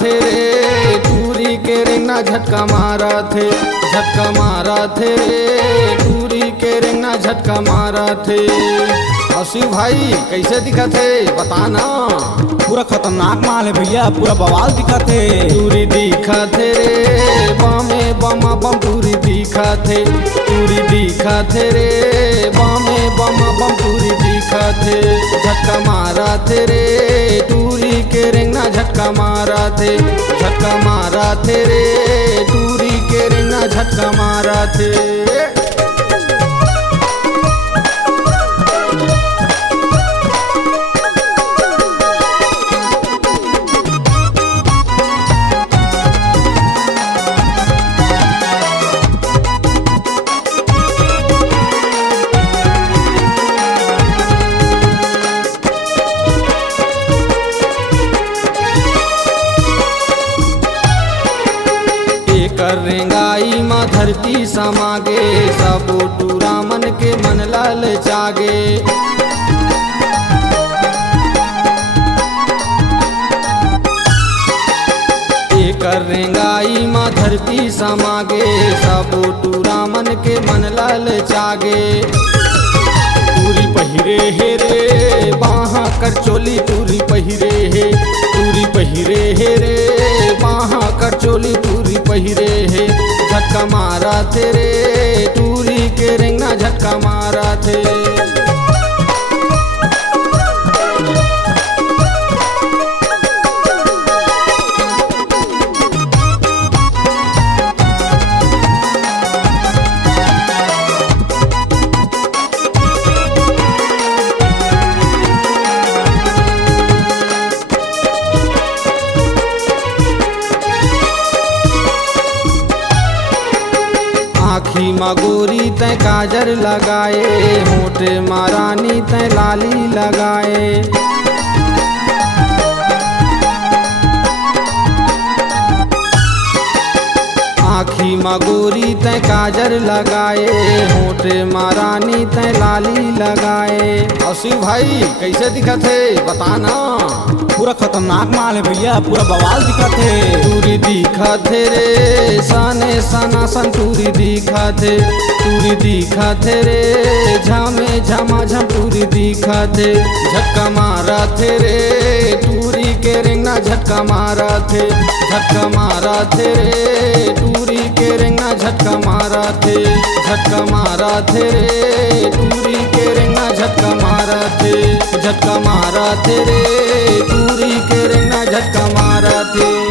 थे रे टूरी के रेंगना झटका मारा थे, झटका मारा थे रे टूरी के रेंगना झटका मारा थे। शिव भाई कैसे दिखा थे बताना। पूरा खतरनाक माल है भैया, पूरा बवाल दिखा थे। टूरी दिखा थे रे बामे बमा बम टूरी दिखा थे, टूरी दिखा थे रे बामे बमा बम टूरी दिखा थे। झटका मारा थे रे टूरी के रेंगना झटका मारा थे, झटका मारा थे रे टूरी के रेंगना झटका मारा थे। कर रेंगाई माँ धरती समागे, सब टूरा मन के मन लाल जागे। कर रेंगाई माँ धरती समागे, सब टूरा मन के मन लाल जागे। टूरी पहिरे हे रे बाहा कर चोली टूरी पहिरे हे, टूरी पहिरे हे रे बाहा कर चोली टूरी पहिरे हे। झटका मारा थे रे टूरी के रेंगना झटका मारा थे। आँखी मगोरी तय काजर लगाए, होठ मारानी तय लाली लगाए। आँखी मगोरी तय काजर लगाए, होठ मारानी तय लाली लगाए। शिव भाई कैसे दिखा थे बताना। पूरा खतरनाक माल है भैया, पूरा बवाल दिखा थे। टूरी दिखा थे रे साने सना सन टूरी दिखा थे, टूरी दिखा थे रे झामे झमा झम टूरी दिखा थे। झटका मारा थे रे टूरी के रेंगना झटका मारा थे, झटका मारा थे रे टूरी के रेंगना झटका मारा थे, झटका मारा थे रे टूरी के रेंगना झटका मारा थे, झटका मारा थे रे टूरी के रेंगना झटका मारा थे।